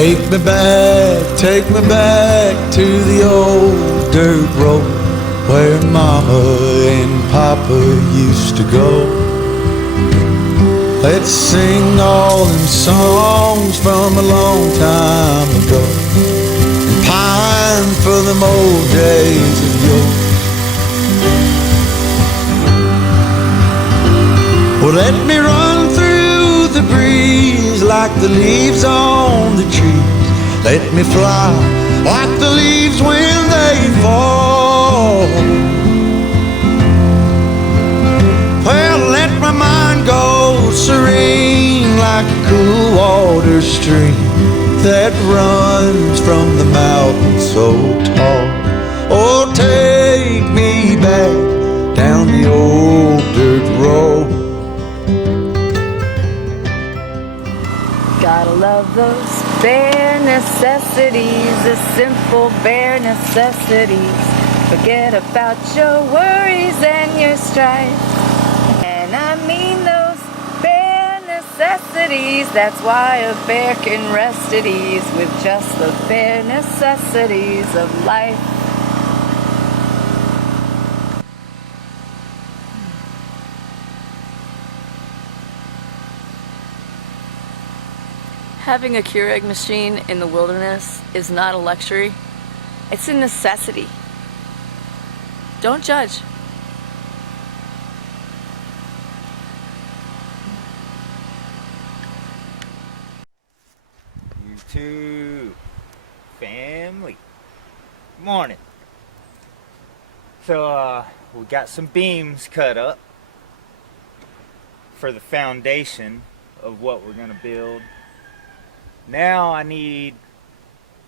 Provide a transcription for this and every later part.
Take me back to the old dirt road where Mama and Papa used to go. Let's sing all them songs from a long time ago, and pine for them old days of yore. Well, let me run through the breeze like the leaves on the trees. Let me fly like the leaves when they fall. Well, let my mind go serene like a cool water stream that runs from the mountain so tall. Oh, take me back down the old dirt road. Gotta love those bare necessities, the simple bare necessities. Forget about your worries and your strife. And I mean those bare necessities. That's why a bear can rest at ease with just the bare necessities of life. Having a Keurig machine in the wilderness is not a luxury, it's a necessity. Don't judge. YouTube family, morning. So we got some beams cut up for the foundation of what we're gonna build. Now I need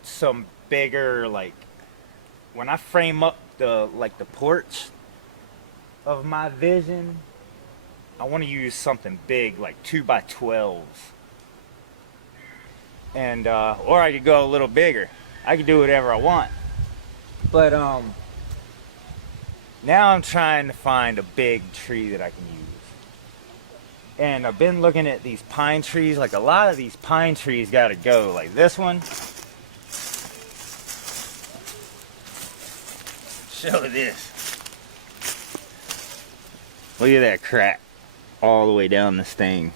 some bigger, like when I frame up the porch of my vision, I want to use something big like 2x12s, and or I could go a little bigger. I could do whatever I want, but now I'm trying to find a big tree that I can use. And I've been looking at these pine trees. Like a lot of these pine trees gotta go. Like this one. Show this. Look at that crack all the way down this thing.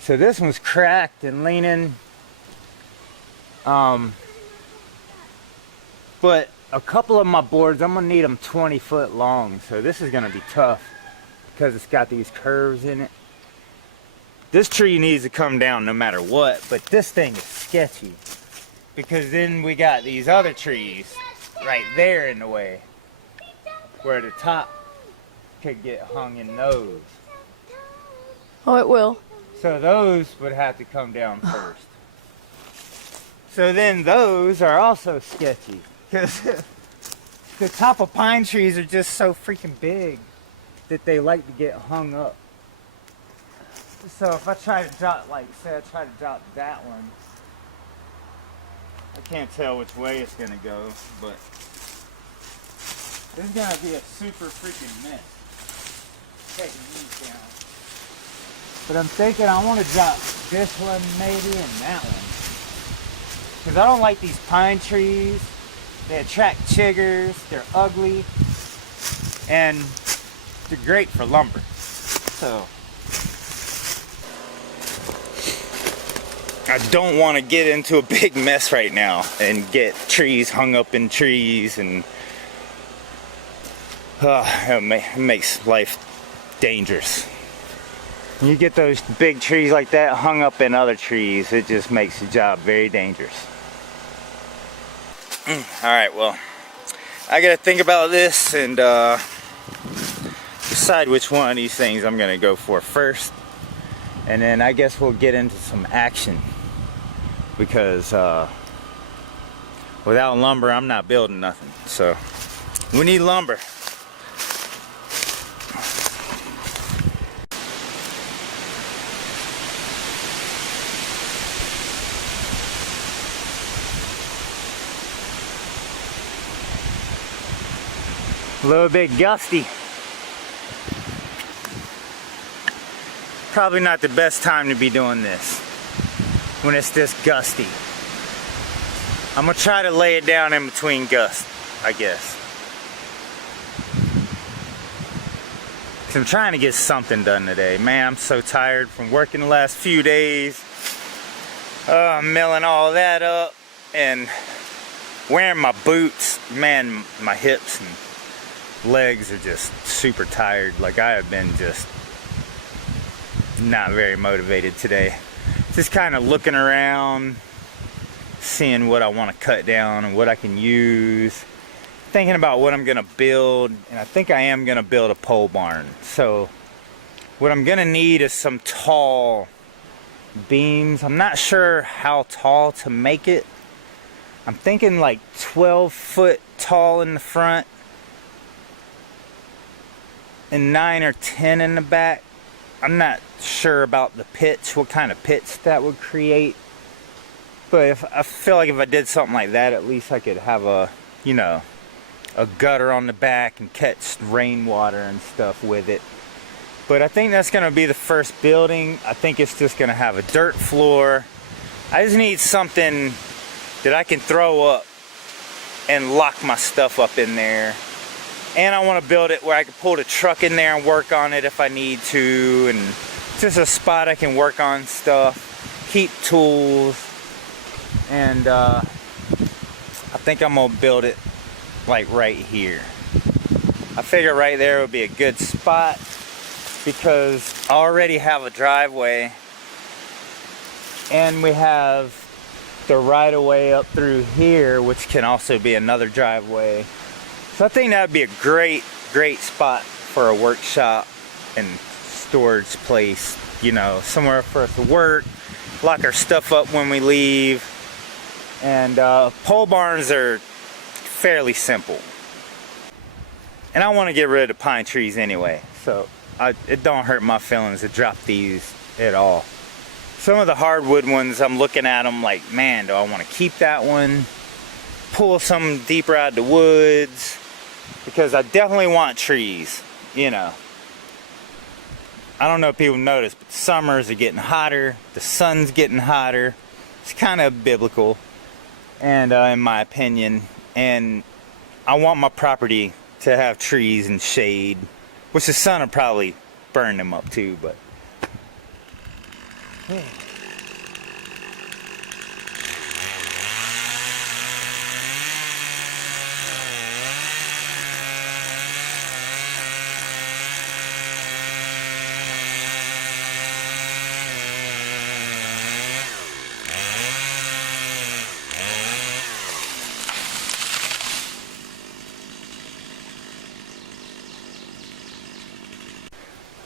So this one's cracked and leaning. But a couple of my boards, I'm gonna need them 20 foot long. So this is gonna be tough, because it's got these curves in it. This tree needs to come down no matter what, but this thing is sketchy, because then we got these other trees right there in the way, where the top could get hung in those. Oh, it will. So those would have to come down first. So then those are also sketchy, because the top of pine trees are just so freaking big that they like to get hung up. So if I try to drop, like say I try to drop that one, I can't tell which way it's gonna go, but this is gonna be a super freaking mess taking these down. But I'm thinking I want to drop this one maybe and that one, because I don't like these pine trees. They attract chiggers, they're ugly, and they're great for lumber. So I don't want to get into a big mess right now and get trees hung up in trees, and it makes life dangerous. When you get those big trees like that hung up in other trees, it just makes the job very dangerous. Alright, well, I gotta think about this and decide which one of these things I'm gonna go for first, and then I guess we'll get into some action, because without lumber I'm not building nothing. So we need lumber. A little bit gusty. Probably not the best time to be doing this. when it's this gusty. I'm gonna try to lay it down in between gusts, I guess. 'Cause I'm trying to get something done today. Man, I'm so tired from working the last few days. Milling all that up and wearing my boots. Man, my hips and legs are just super tired. Like, I have been just not very motivated today. Just kind of looking around, seeing what I want to cut down and what I can use. Thinking about what I'm gonna build, and I think I am gonna build a pole barn. So what I'm gonna need is some tall beams. I'm not sure how tall to make it. I'm thinking like 12 foot tall in the front and 9 or 10 in the back. I'm not sure about the pitch, what kind of pitch that would create. But if I feel like if I did something like that, at least I could have a, you know, a gutter on the back and catch rainwater and stuff with it. But I think that's gonna be the first building. I think it's just gonna have a dirt floor. I just need something that I can throw up and lock my stuff up in there. And I want to build it where I can pull the truck in there and work on it if I need to, and just a spot I can work on stuff, keep tools. And I think I'm gonna build it like right here. I figure right there would be a good spot because I already have a driveway and we have the right of way up through here, which can also be another driveway. So I think that would be a great spot for a workshop and storage place, you know, somewhere for us to work, lock our stuff up when we leave. And pole barns are fairly simple. And I want to get rid of the pine trees anyway, so it don't hurt my feelings to drop these at all. Some of the hardwood ones, I'm looking at them like, man, do I want to keep that one? Pull some deeper out of the woods? Because I definitely want trees, you know. I don't know if people notice, but summers are getting hotter, the sun's getting hotter. It's kind of biblical, and in my opinion. And I want my property to have trees and shade, which the sun will probably burn them up too, but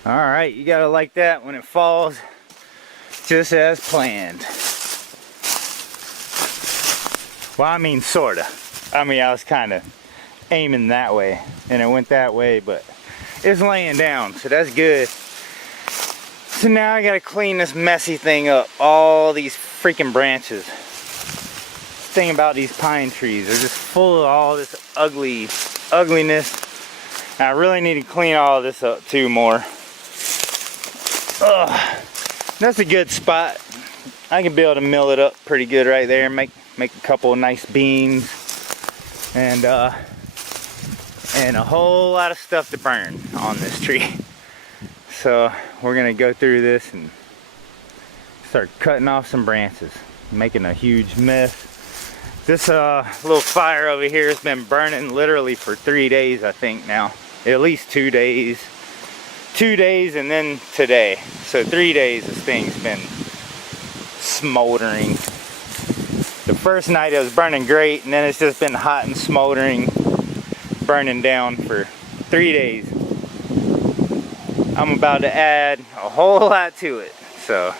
alright, you gotta like that when it falls just as planned. Well, I mean, sorta. I mean, I was kind of aiming that way and it went that way, but it's laying down, so that's good. So now I gotta clean this messy thing up. All these freaking branches. The thing about these pine trees, they're just full of all this ugliness. And I really need to clean all this up too more. Ugh. That's a good spot. I can be able to mill it up pretty good right there, make a couple of nice beams, and a whole lot of stuff to burn on this tree. So we're gonna go through this and start cutting off some branches, making a huge mess. This little fire over here has been burning literally for 3 days, I think now. At least 2 days. 2 days and then today. So 3 days this thing's been smoldering. The first night it was burning great, and then it's just been hot and smoldering, burning down for 3 days. I'm about to add a whole lot to it, so.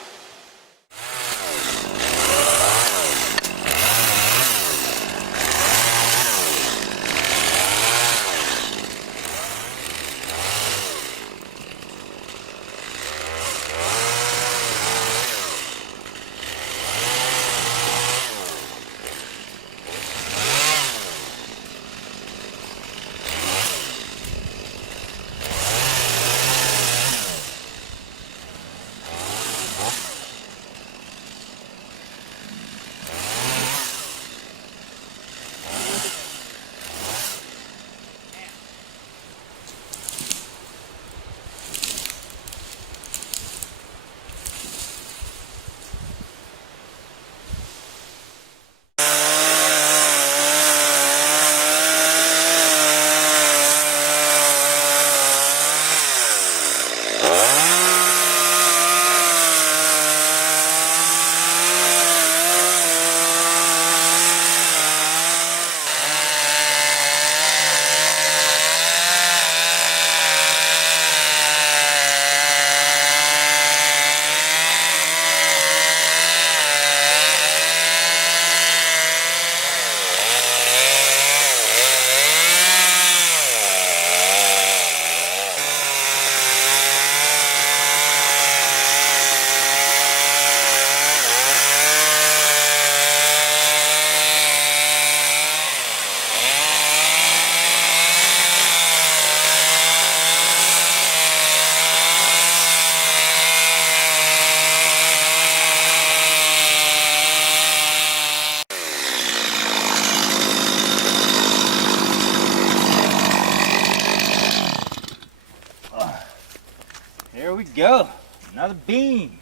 we go. Another beam.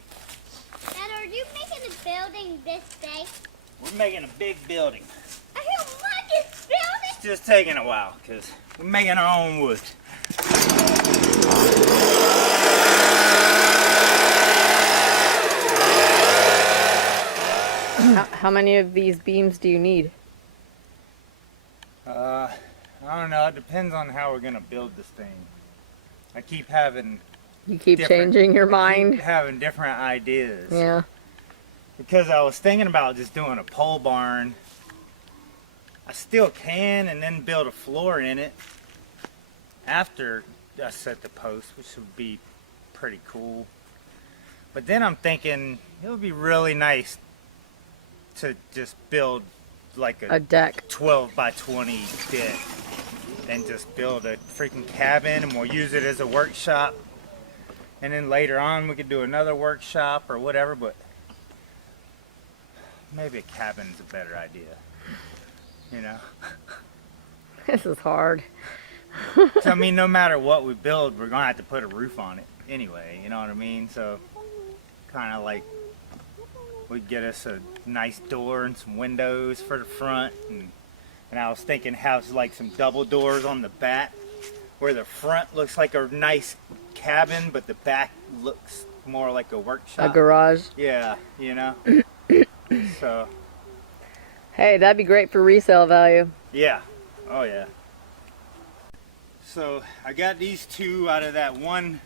Dad, are you making a building this big? We're making a big building. A humongous building? It's just taking a while because we're making our own wood. How many of these beams do you need? I don't know. It depends on how we're gonna build this thing. I keep having You keep different- changing your keep mind. having different ideas. Yeah. Because I was thinking about just doing a pole barn. I still can, and then build a floor in it after I set the post, which would be pretty cool. But then I'm thinking it would be really nice to just build like A deck. 12 by 20 deck and just build a freaking cabin, and we'll use it as a workshop, and then later on we could do another workshop or whatever. But maybe a cabin's a better idea, you know. This is hard. So, I mean, no matter what we build, we're gonna have to put a roof on it anyway, you know what I mean? So kind of like we'd get us a nice door and some windows for the front, and I was thinking have like some double doors on the back where the front looks like a nice cabin but the back looks more like a workshop. A garage. Yeah, you know. So Hey, that'd be great for resale value. yeah, oh yeah. So I got these two out of that one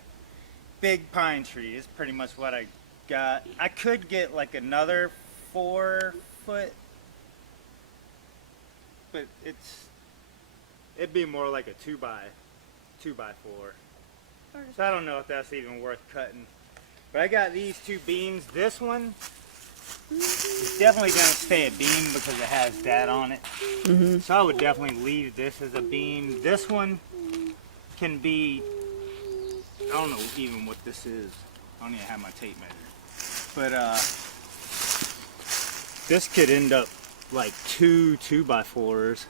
big pine tree. Is pretty much what I got. I could get like another 4 foot, but it'd be more like a 2 by 4. So I don't know if that's even worth cutting. But I got these two beams. This one is definitely gonna stay a beam because it has that on it. So I would definitely leave this as a beam. This one can be, I don't know even what this is. I don't even have my tape measure. But this could end up like 2 2x4s,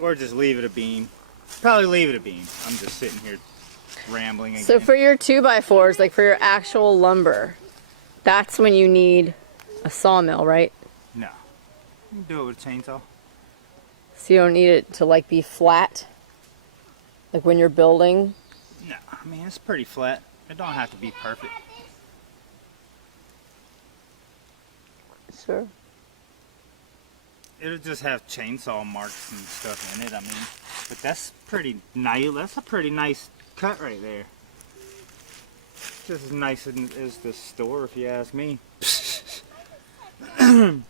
or just leave it a beam. Probably leave it a beam. I'm just sitting here rambling again. So for your 2x4s, like for your actual lumber, that's when you need a sawmill, right? No, you can do it with a chainsaw. So you don't need it to like be flat, like when you're building. No, I mean it's pretty flat. It don't have to be perfect. Sure. It'll just have chainsaw marks and stuff in it. I mean, but that's pretty nice. That's a pretty nice cut right there. Just as nice as the store, if you ask me. And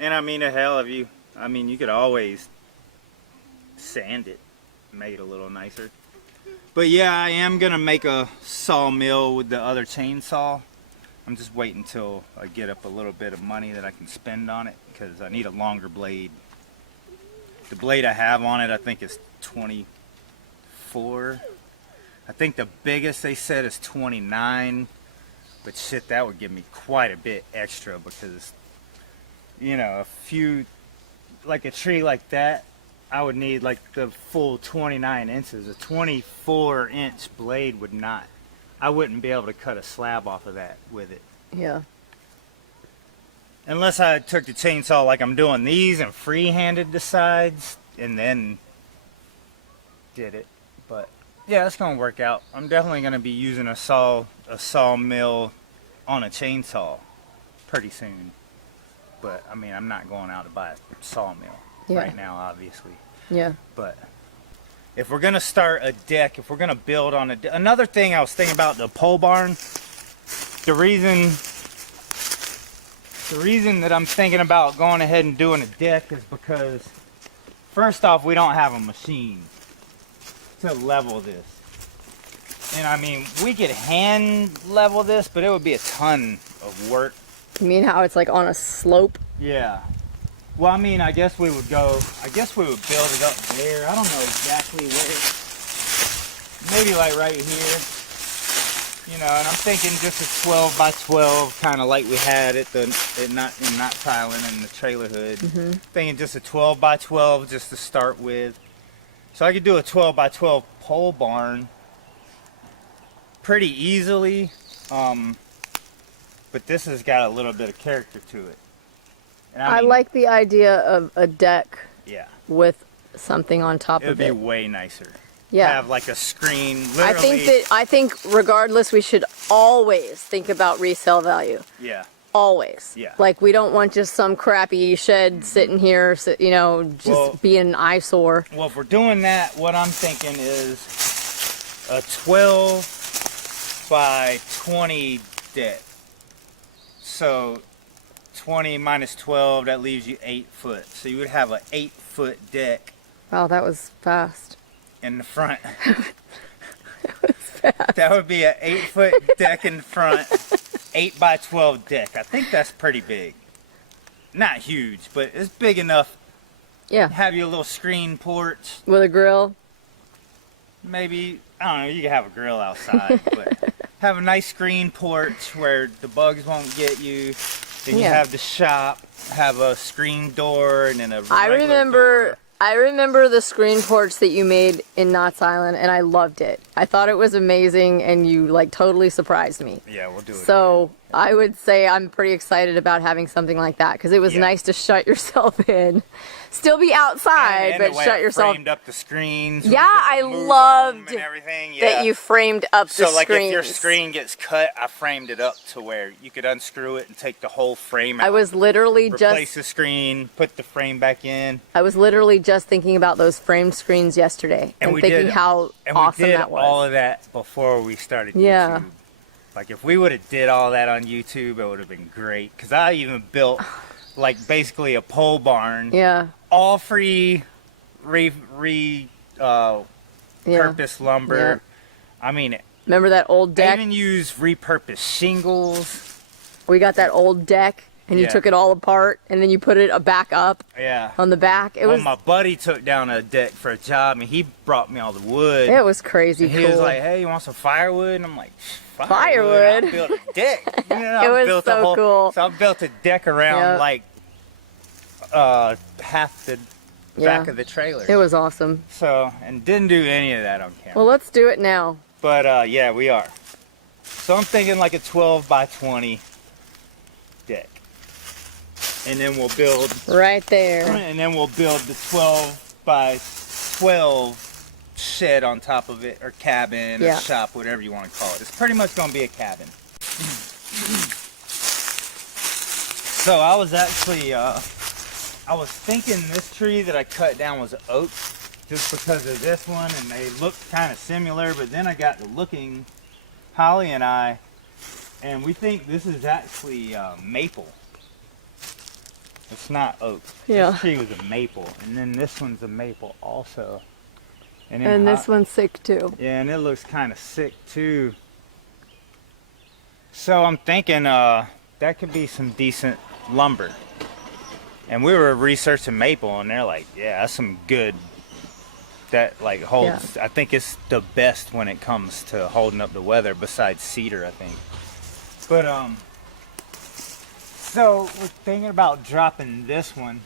I mean, the hell of you. I mean, you could always sand it, make it a little nicer. But yeah, I am gonna make a sawmill with the other chainsaw. I'm just waiting until I get up a little bit of money that I can spend on it, because I need a longer blade. The blade I have on it, I think is 24. I think the biggest they said is 29, but shit, that would give me quite a bit extra, because, you know, a few, like a tree like that, I would need like the full 29 inches. A 24-inch blade would not. I wouldn't be able to cut a slab off of that with it. Yeah. Unless I took the chainsaw like I'm doing these and free-handed the sides and then did it. But yeah, it's gonna work out. I'm definitely gonna be using a sawmill on a chainsaw pretty soon. But I mean, I'm not going out to buy a sawmill right now, obviously. Yeah. But if we're gonna start a deck, if we're gonna build on another thing I was thinking about the pole barn, the reason that I'm thinking about going ahead and doing a deck is because first off, we don't have a machine to level this. And I mean, we could hand level this, but it would be a ton of work. You mean how it's like on a slope? Yeah. Well, I mean, I guess we would build it up there. I don't know exactly where. Maybe like right here. You know, and I'm thinking just a 12 by 12, kind of like we had at Knot Tiling and the trailer hood. Thinking just a 12 by 12 just to start with. So I could do a 12 by 12 pole barn. pretty easily, but this has got a little bit of character to it. And I mean, like the idea of a deck yeah, with something on top it would of be it. way nicer. Yeah. Have like a screen. Literally, I think regardless, we should always think about resale value. yeah. Always. Yeah. Like, we don't want just some crappy shed sitting here, you know, just being an eyesore. Well, if we're doing that, what I'm thinking is a 12 by 20 deck. So 20 minus 12, that leaves you 8 foot. So you would have an 8-foot deck Wow, that was fast. in the front. That was fast. That would be an 8-foot deck in the front, 8 by 12 deck. I think that's pretty big. Not huge, but it's big enough. Yeah. Have your little screen porch. With a grill. Maybe, I don't know, you can have a grill outside, but have a nice screen porch where the bugs won't get you. Then you Yeah. have the shop, have a screen door, and then a regular door. I remember the screen porch that you made in Knott's Island, and I loved it. I thought it was amazing, and you like totally surprised me. Yeah, we'll do it. So I would say I'm pretty excited about having something like that, because it was nice to shut yourself in. Still be outside, and but the way shut I yourself. framed up the screens. Yeah, I move them loved and everything. that Yeah. you framed up the So like screens. if your screen gets cut, I framed it up to where you could unscrew it and take the whole frame out. I was literally replace the screen, put the frame back in. I was literally just thinking about those framed screens yesterday and thinking how awesome we did that was. all of that before we started Yeah. YouTube. Like if we would have did all that on YouTube, it would have been great. Cause I even built like basically a pole barn, Yeah. all free, purpose lumber. Yeah. I mean, Remember that old I deck? even used repurposed shingles. We got that old deck, and you Yeah. took it all apart, and then you put it back up Yeah. on the back. It Well, was my buddy took down a deck for a job, and he brought me all the wood. it was crazy And he cool. was like, "Hey, you want some firewood?" And I'm like, Firewood? I built a deck. You know, It I was built so a whole, cool. So I built a deck around Yep. like half the back of the trailer. It was awesome. So, and didn't do any of that on camera. Well, let's do it now. But yeah, we are. So I'm thinking like a 12 by 20 deck. And then we'll build, Right there. and then we'll build the 12 by 12 shed on top of it, or cabin, Yeah. or shop, whatever you want to call it. It's pretty much going to be a cabin. So I was actually, I was thinking this tree that I cut down was oak, just because of this one, and they look kind of similar, but then I got to looking, Hollie and I, and we think this is actually maple. It's not oak. Yeah. This tree was a maple, and then this one's a maple also. Then And this one's sick too. yeah, and it looks kind of sick too. So I'm thinking that could be some decent lumber. And we were researching maple, and they're like, yeah, that's some good, that like holds, I think it's the best when it comes to holding up the weather besides cedar, I think. But so we're thinking about dropping this one,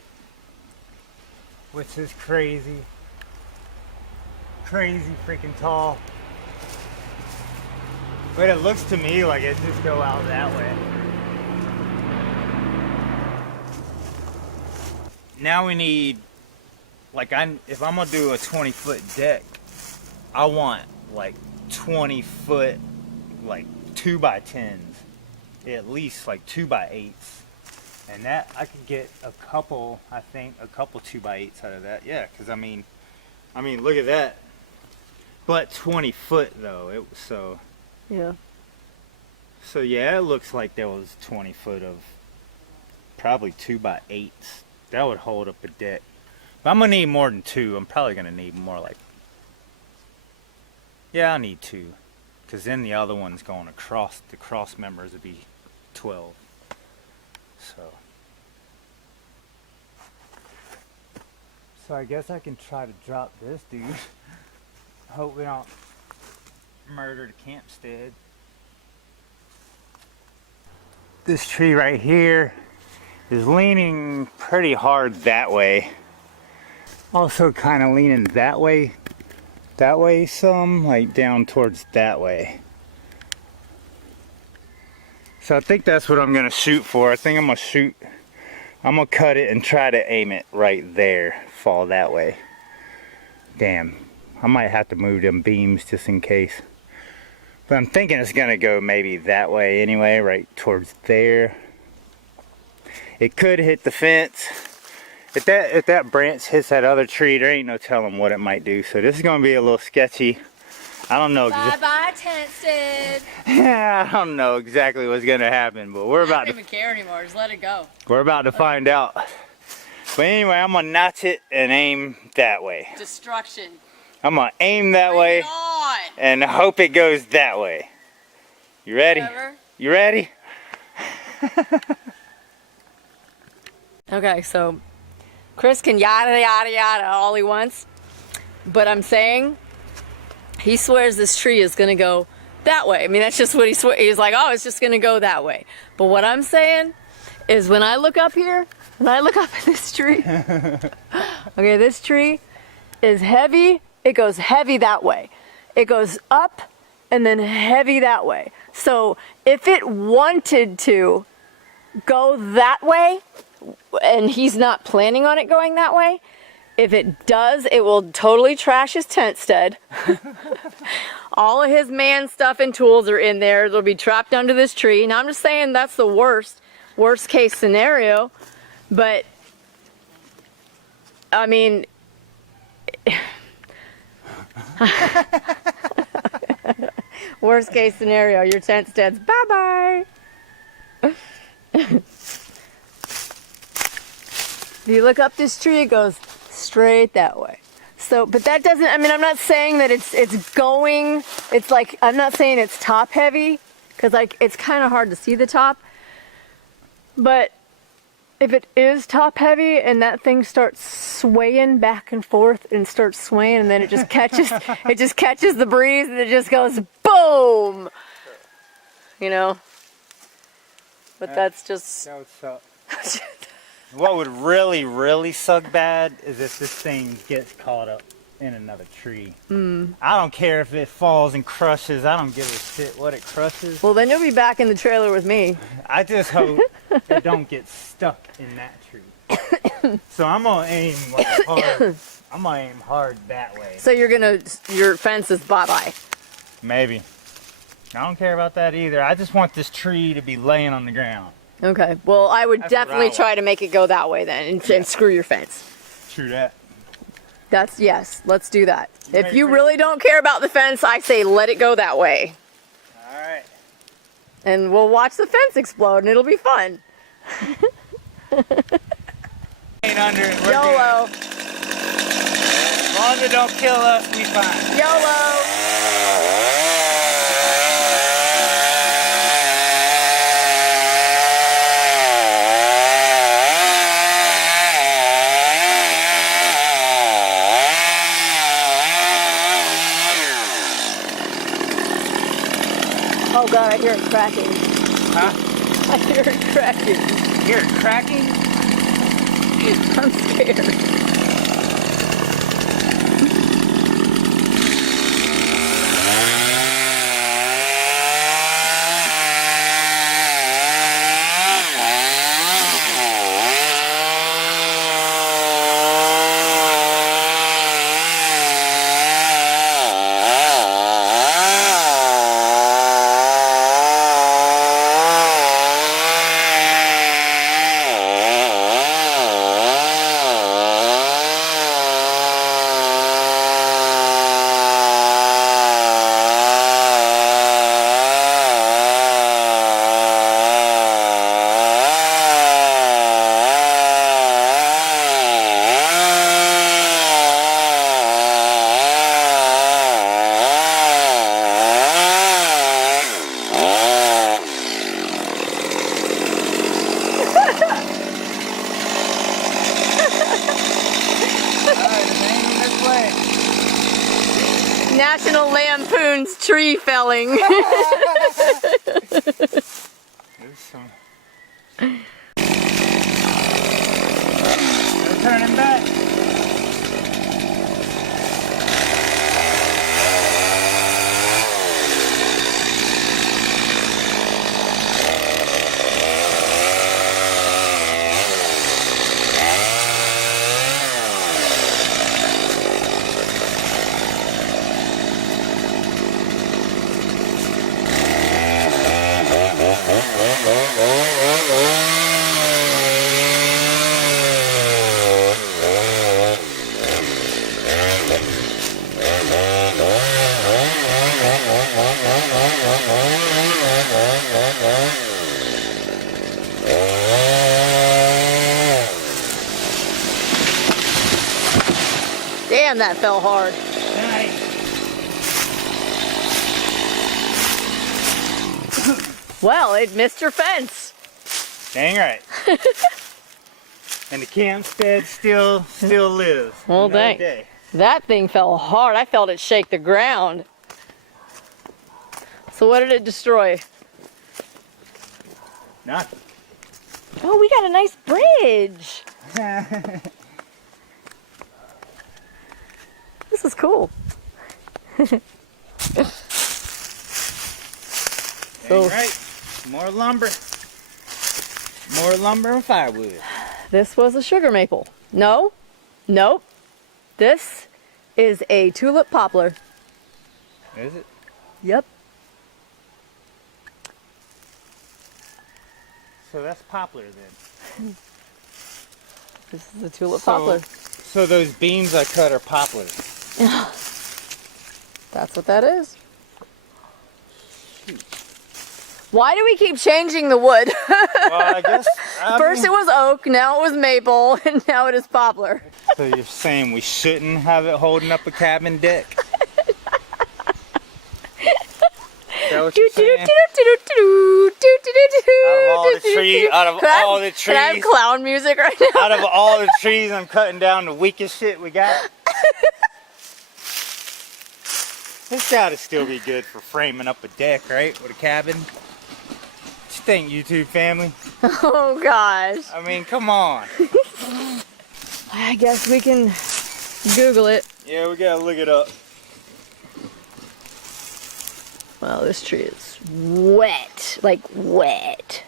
which is crazy freaking tall. But it looks to me like it just go out that way. Now we need, like, if I'm gonna do a 20-foot deck, I want like 20-foot, like 2x10s, at least like 2x8s, and that I could get a couple 2x8s out of that. Yeah, because I mean, look at that. But 20 foot though, it was so. Yeah. So yeah, it looks like there was 20 foot of probably 2x8s. That would hold up a deck. But I'm gonna need more than 2. I'm probably gonna need more like. Yeah, I'll need 2, because then the other one's going across. The cross members would be 12. So I guess I can try to drop this dude. Hope we don't murder the campstead. This tree right here is leaning pretty hard that way. Also kind of leaning that way some, like down towards that way. So I think that's what I'm gonna shoot for. I think I'm gonna cut it and try to aim it right there, fall that way. Damn, I might have to move them beams just in case. But I'm thinking it's gonna go maybe that way anyway, right towards there. It could hit the fence. If that branch hits that other tree, there ain't no telling what it might do. So this is gonna be a little sketchy. I don't know. Bye-bye, Tenstead. Yeah, I don't know exactly what's gonna happen, but we're about I don't even care anymore. Just let it go. we're about to find out. But anyway, I'm gonna notch it and aim that way. Destruction. I'm gonna aim that way On. and hope it goes that way. You ready? Whatever. You ready? Okay, so Chris can yada yada yada all he wants, but I'm saying he swears this tree is gonna go that way. I mean, that's just what he swears. He's like, oh, it's just gonna go that way. But what I'm saying is when I look up here, when I look up at this tree, okay, this tree is heavy. It goes heavy that way. It goes up and then heavy that way. So if it wanted to go that way, and he's not planning on it going that way, if it does, it will totally trash his tent stud. All of his man stuff and tools are in there. They'll be trapped under this tree. Now I'm just saying that's the worst case scenario. But I mean, worst case scenario, your tent stud's bye-bye. If you look up this tree, it goes straight that way. So, but that doesn't, I mean, I'm not saying that it's going, it's like, I'm not saying it's top heavy, because like, it's kind of hard to see the top. But if it is top heavy and that thing starts swaying back and forth and starts swaying and then it just catches, it just catches the breeze and it just goes boom, you know? But that's just... That would suck. What would really suck bad is if this thing gets caught up in another tree. I don't care if it falls and crushes. I don't give a shit what it crushes. Well, then you'll be back in the trailer with me. I just hope it don't get stuck in that tree. So I'm gonna aim like hard. I'm gonna aim hard that way. So your fence is bye-bye. Maybe. I don't care about that either. I just want this tree to be laying on the ground. Okay, well, I would That's definitely what I try to make it go that way then and screw your fence. True that. That's, yes, let's do that. If you really don't care about the fence, I say let it go that way. Alright. And we'll watch the fence explode and it'll be fun. Ain't under it. We're YOLO. good. As long as it don't kill us, we fine. YOLO. Oh God, I hear it cracking. Huh? I hear it cracking. You hear it cracking? I'm scared. National Lampoon's tree felling. There's some. They're turning back. Damn, that fell hard. Nice. Well, it missed your fence. Dang right. And the campstead still lives. Well, Another dang. day. That thing fell hard. I felt it shake the ground. So what did it destroy? Nothing. Oh, we got a nice bridge. This is cool. Dang right. More lumber. More lumber and firewood. This was a sugar maple. No, nope. This is a tulip poplar. Is it? Yep. So that's poplar then. This is a tulip poplar. So those beams I cut are poplars. That's what that is. Why do we keep changing the wood? Well, I guess. First it was oak, now it was maple, and now it is poplar. So you're saying we shouldn't have it holding up a cabin deck? Is that what you're saying? Out of all the trees, can I have clown music right now? out of all the trees, I'm cutting down the weakest shit we got. This gotta still be good for framing up a deck, right? With a cabin. What you think, YouTube family? Oh gosh. I mean, come on. I guess we can Google it. Yeah, we gotta look it up. Well, this tree is wet, like wet.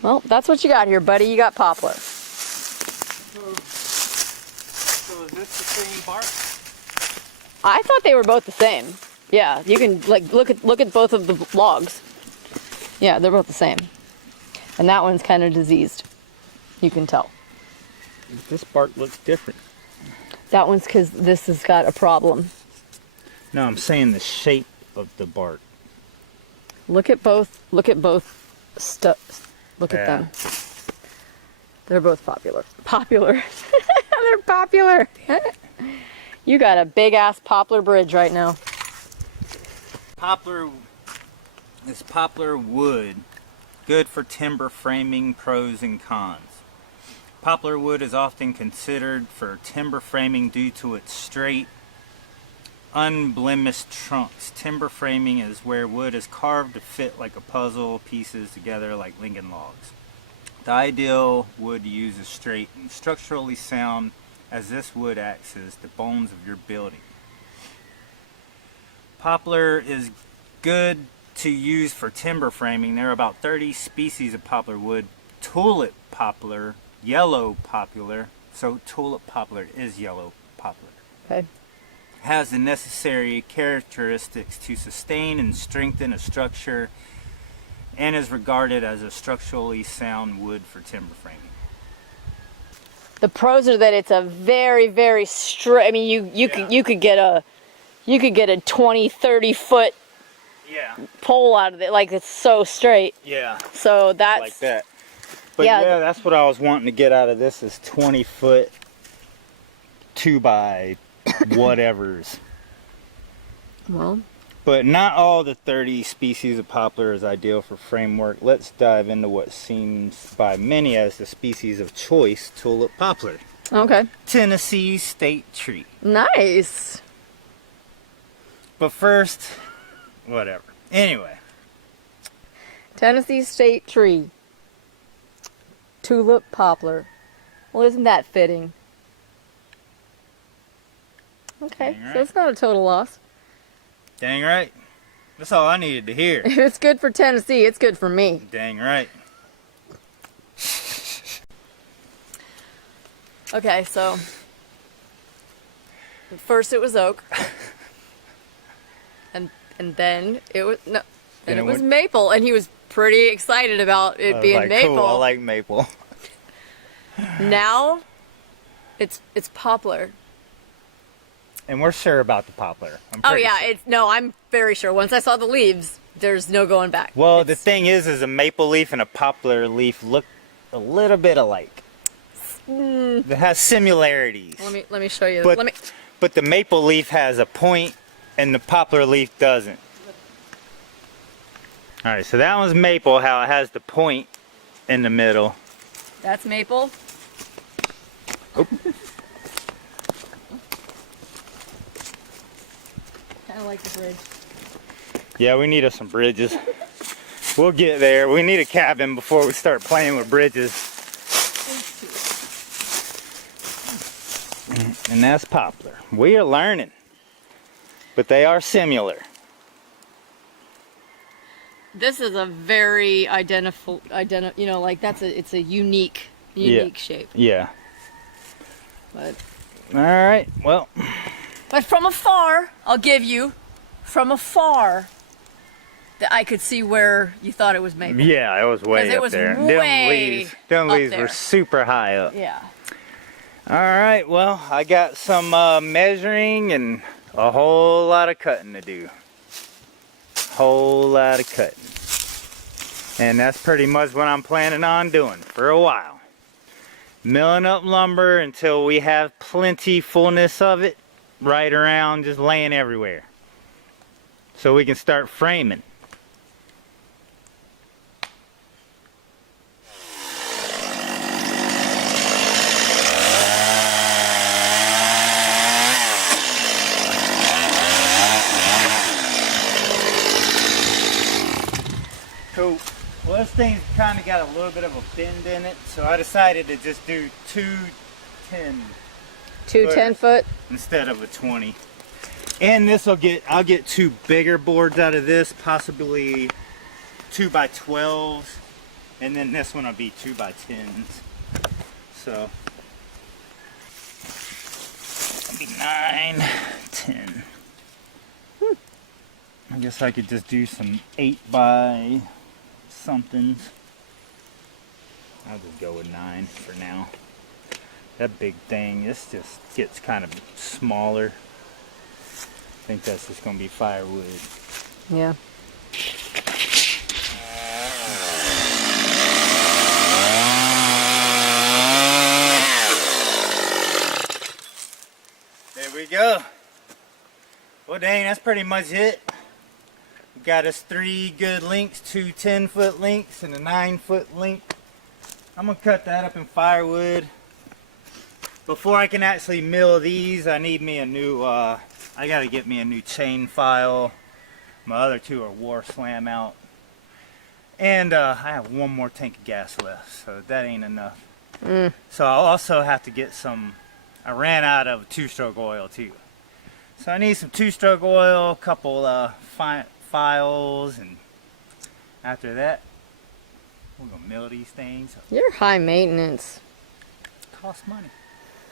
Well, that's what you got here, buddy. You got poplar. So is this the same bark? I thought they were both the same. Yeah, you can like look at both of the logs. Yeah, they're both the same. And that one's kind of diseased. You can tell. This bark looks different. That one's because this has got a problem. No, I'm saying the shape of the bark. Look at both. Look at both. Look at them. They're both popular. Popular. They're popular. You got a big ass poplar bridge right now. Poplar is poplar wood. Good for timber framing. Pros and cons. Poplar wood is often considered for timber framing due to its straight, unblemished trunks. Timber framing is where wood is carved to fit like a puzzle, pieces together like Lincoln logs. The ideal wood to use is straight and structurally sound, as this wood acts as the bones of your building. Poplar is good to use for timber framing. There are about 30 species of poplar wood. Tulip poplar, yellow poplar, so tulip poplar is yellow poplar. Okay. Has the necessary characteristics to sustain and strengthen a structure and is regarded as a structurally sound wood for timber framing. The pros are that it's a very, very straight. I mean, you could get a 20-30 foot pole out of it, like it's so straight. Yeah. So that's Like that. But yeah, that's what I was wanting to get out of this is 20 foot 2 by whatevers. Well, But not all the 30 species of poplar is ideal for framework. Let's dive into what seems by many as the species of choice, tulip poplar. okay. Tennessee state tree. Nice. But first, whatever. Anyway. Tennessee state tree. Tulip poplar. Well, isn't that fitting? Okay, Dang so right. it's not a total loss. Dang right. That's all I needed to hear. If it's good for Tennessee, it's good for me. Dang right. Okay, so first it was oak, and then it was maple, and he was pretty excited about it being like, maple. Cool, I like maple. Now it's poplar. And we're sure about the poplar. Oh yeah, I'm very sure. Once I saw the leaves, there's no going back. Well, the thing is a maple leaf and a poplar leaf look a little bit alike. one. That has similarities. Let me show you. But, but the maple leaf has a point and the poplar leaf doesn't. Alright, so that one's maple, how it has the point in the middle. That's maple. Oh. Kind of like the bridge. Yeah, we need us some bridges. We'll get there. We need a cabin before we start playing with bridges. And that's poplar. We are learning. But they are similar. This is a very you know, like it's a unique shape. Yeah. But Alright, well. But from afar, I'll give you, from afar, that I could see where you thought it was maple. Yeah, it was way it up was there. way Them up leaves there. were super high up. Yeah. Alright, well, I got some measuring and a whole lot of cutting to do. Whole lot of cutting. And that's pretty much what I'm planning on doing for a while. Milling up lumber until we have plenty fullness of it right around, just laying everywhere. So we can start framing. Cool. Well, this thing's kind of got a little bit of a bend in it, so I decided to just do two 10-foot. instead of a 20. And this I'll get two bigger boards out of this, possibly 2x12s, and then this one will be 2x10s. So, it'll be 9, 10. I guess I could just do some 8x somethings. I'll just go with 9 for now. That big thing, this just gets kind of smaller. I think that's just going to be firewood. Yeah. There we go. Well, dang, that's pretty much it. We got us 3 good links, 2 10-foot links, and a 9-foot link. I'm going to cut that up in firewood. Before I can actually mill these, I need me a new, I got to get me a new chain file. My other 2 are war slam out. And I have 1 more tank of gas left, so that ain't enough. So I'll also have to get some, I ran out of 2-stroke oil too. So I need some 2-stroke oil, a couple files, and after that, we're gonna mill these things. You're high maintenance. It costs money,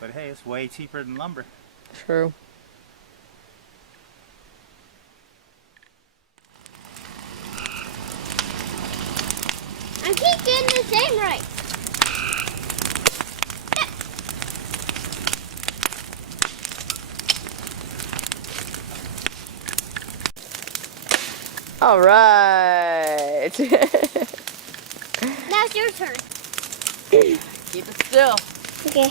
but hey, it's way cheaper than lumber. True. I keep getting the same right. All right. Now it's your turn. Keep it still. Okay.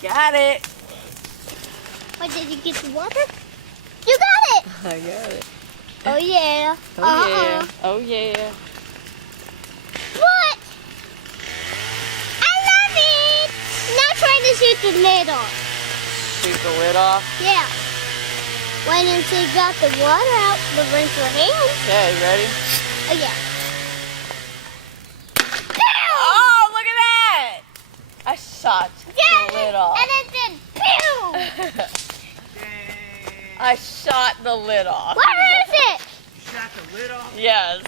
Got it. What, did you get the water? You got it! I got it. Oh yeah. Oh yeah. Oh yeah. What? I love it! Now try to shoot the lid off. Shoot the lid off. Yeah. When you got the water out, but rinse your hands. Okay, you ready? Oh yeah. Oh, look at that! I shot the lid off. And it did pew! I shot the lid off. Where is it? You shot the lid off? Yes.